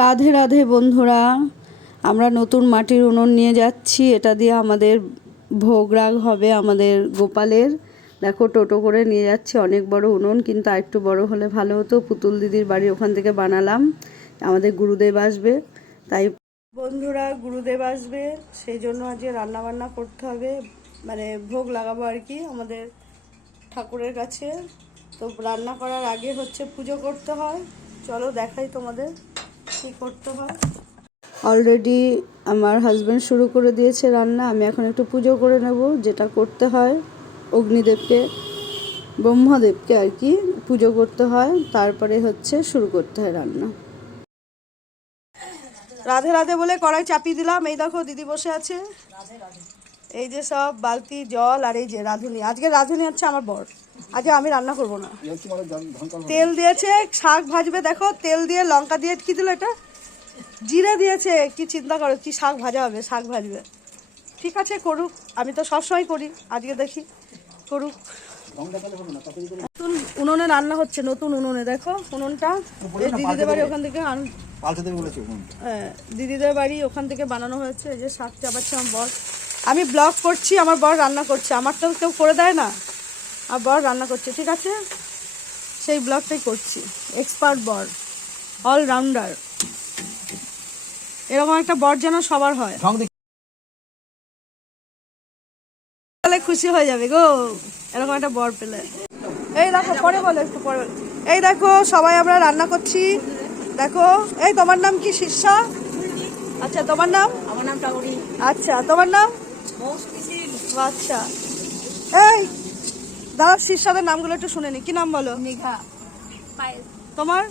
রাধে রাধে বন্ধুরা, আমরা নতুন মাটির উনুন নিয়ে যাচ্ছি। এটা দিয়ে আমাদের ভোগ রাগ হবে আমাদের গোপালের। দেখো টোটো করে নিয়ে যাচ্ছি, অনেক বড় উনুন, কিন্তু আর একটু বড় হলে ভালো হতো। পুতুল দিদির বাড়ি ওখান থেকে বানালাম, আমাদের গুরুদেব আসবে তাই। বন্ধুরা গুরুদেব আসবে, সেই জন্য আজকে রান্না বান্না করতে হবে, মানে ভোগ লাগাবো আর কি আমাদের ঠাকুরের কাছে। তো রান্না করার আগে হচ্ছে পুজো করতে হয়। চলো দেখাই তোমাদের কি করতে হয়। অলরেডি আমার হাজব্যান্ড শুরু করে দিয়েছে রান্না, আমি এখন একটু পুজো করে নেব। যেটা করতে হয় অগ্নিদেবকে, ব্রহ্মদেবকে আর কি পুজো করতে হয়, তারপরে হচ্ছে শুরু করতে হয় রান্না। রাধে রাধে বলে কড়াই চাপিয়ে দিলাম। এই দেখো দিদি বসে আছে, এই যে সব বালতি জল, আর এই যে রাঁধুনি। আজকে রাঁধুনি হচ্ছে আমার বর, আজকে আমি রান্না করব না। তেল দিয়েছে, শাক ভাজবে। দেখো তেল দিয়ে লঙ্কা দিয়ে কি দিল এটা, জিরে দিয়েছে। কি চিন্তা করো, কি শাক ভাজা হবে, শাক ভাজবে। ঠিক আছে করুক, আমি তো সবসময় করি, আজকে দেখি করুক। নতুন উনুনে রান্না হচ্ছে, নতুন উনুনে। দেখো উনুনটা এই দিদিদের বাড়ি ওখান থেকে হ্যাঁ, দিদিদের বাড়ি ওখান থেকে বানানো হয়েছে। এই যে শাক চাপাচ্ছে আমার বর, আমি ব্লগ করছি, আমার বর রান্না করছে। আমার তো কেউ করে দেয় না, আর বর রান্না করছে। ঠিক আছে, সেই ব্লগটাই করছি। এক্সপার্ট বর, অলরাউন্ডার। এরকম একটা বর যেন সবার হয়, তাহলে খুশি হয়ে যাবে গো, এরকম একটা বর পেলে। এই দেখো পরে বলো, একটু পরে বলো। এই দেখো সবাই আমরা রান্না করছি। দেখো, এই তোমার নাম কি? শীর্ষা। আচ্ছা তোমার নাম? আমার নাম টাগরি। আচ্ছা তোমার নাম? আচ্ছা এই দাদা, শীর্ষাদের নামগুলো একটু শুনে নি। কি নাম বলো? মেঘা। তোমার?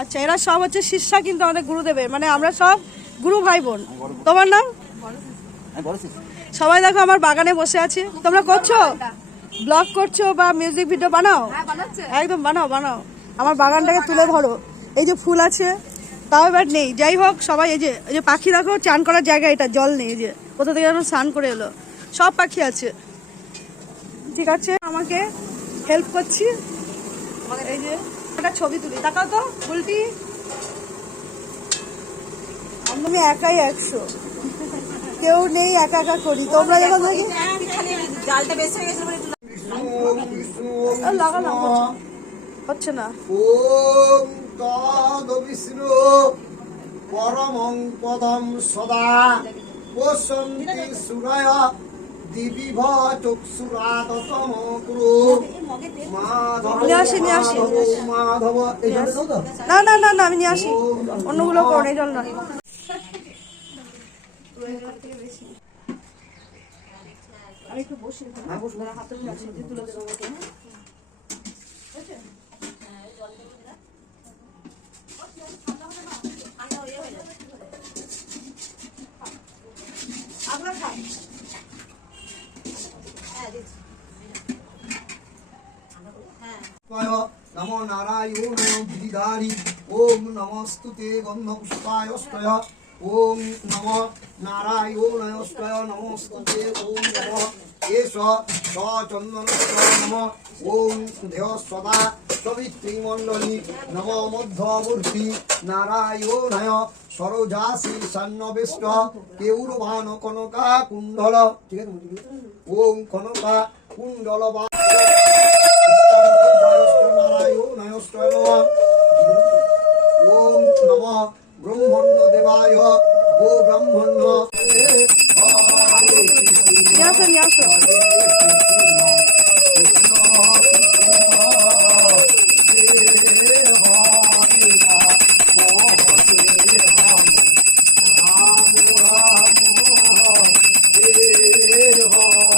আচ্ছা, এরা সব হচ্ছে শিষ্যা, কিন্তু আমাদের গুরুদেবের, মানে আমরা সব গুরু ভাই বোন। তোমার নাম? সবাই দেখো আমার বাগানে বসে আছে। তোমরা করছো ব্লগ করছো বা মিউজিক ভিডিও বানাও? একদম বানাও বানাও, আমার বাগানটাকে তুলে ধরো। এই যে ফুল আছে, তাও এবার নেই। যাই হোক সবাই, এই যে পাখি দেখো, চান করার জায়গা এটা, জল নেই। এই যে কোথা থেকে যেন স্নান করে এলো, সব পাখি আছে। ঠিক আছে, আমাকে হেল্প করছি। এই যে একটা ছবি তুলি, তাকাও তো উল্টি। আমি একাই 100, কেউ নেই, একা একা করি। তোমরা যখন থাকি জালটা বেশি হয়ে গেছে, লাগানো হচ্ছে না। ওম তদ বিষ্ণু পরমং পদম সদা পশ্যন্তি সূরয় দিবিভ চক্ষুরাদতম কুরু মাধব নিয়ে আসি। মাধব। এই জল দাও তো? না না না না, আমি নিয়ে আসি, অন্যগুলো করো, এই জল না। আমি একটু বসি, হাতে তুলে দেবো। নমো নারায়ণ গিরিধারী। ওম নমস্তুতে গন্ধপুষ্পায়স্তয়। ওম নমো নারায়ণায়স্তয় নমস্তুতে। ওম নমো এষ সচন্দনস্য নমো। ওম দেহ সদা সবিত্রীমণ্ডলী নমো মধ্যবর্তী নারায়ণায় সরোজাসী সন্নবেষ্ট কেউরভান কনকা কুণ্ডল। ঠিক আছে, ওম কনকা কুণ্ডল বা নারায়ণায়স্তয় নমঃ। ওম নমঃ ব্রহ্মণ্য দেবায় গো ব্রহ্মণ্য। নিয়ে আসো নিয়ে আসো।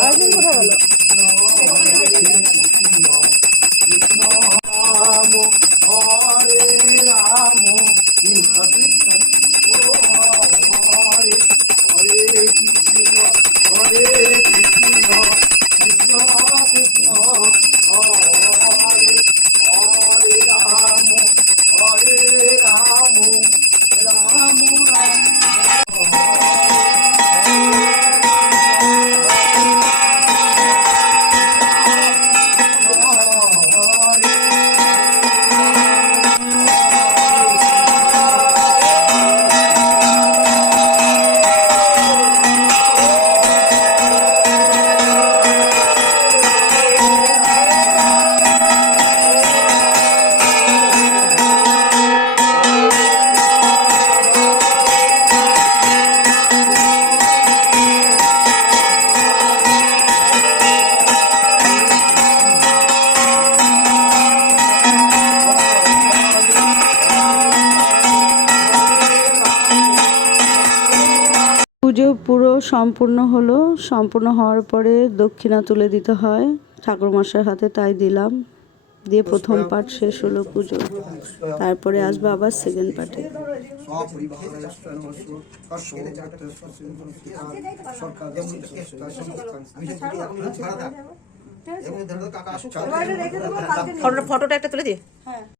আরেকজন কোথায় গেল? Hare Krishna, Krishna পুরো সম্পূর্ণ হলো। সম্পূর্ণ হওয়ার পরে দক্ষিণা তুলে দিতে হয় ঠাকুরমশাইয়ের হাতে, তাই দিলাম। দিয়ে প্রথম পার্ট শেষ হলো পুজো। তারপরে আসবো আবার সেকেন্ড পার্টে। ফটোটা একটা তুলে দিয়ে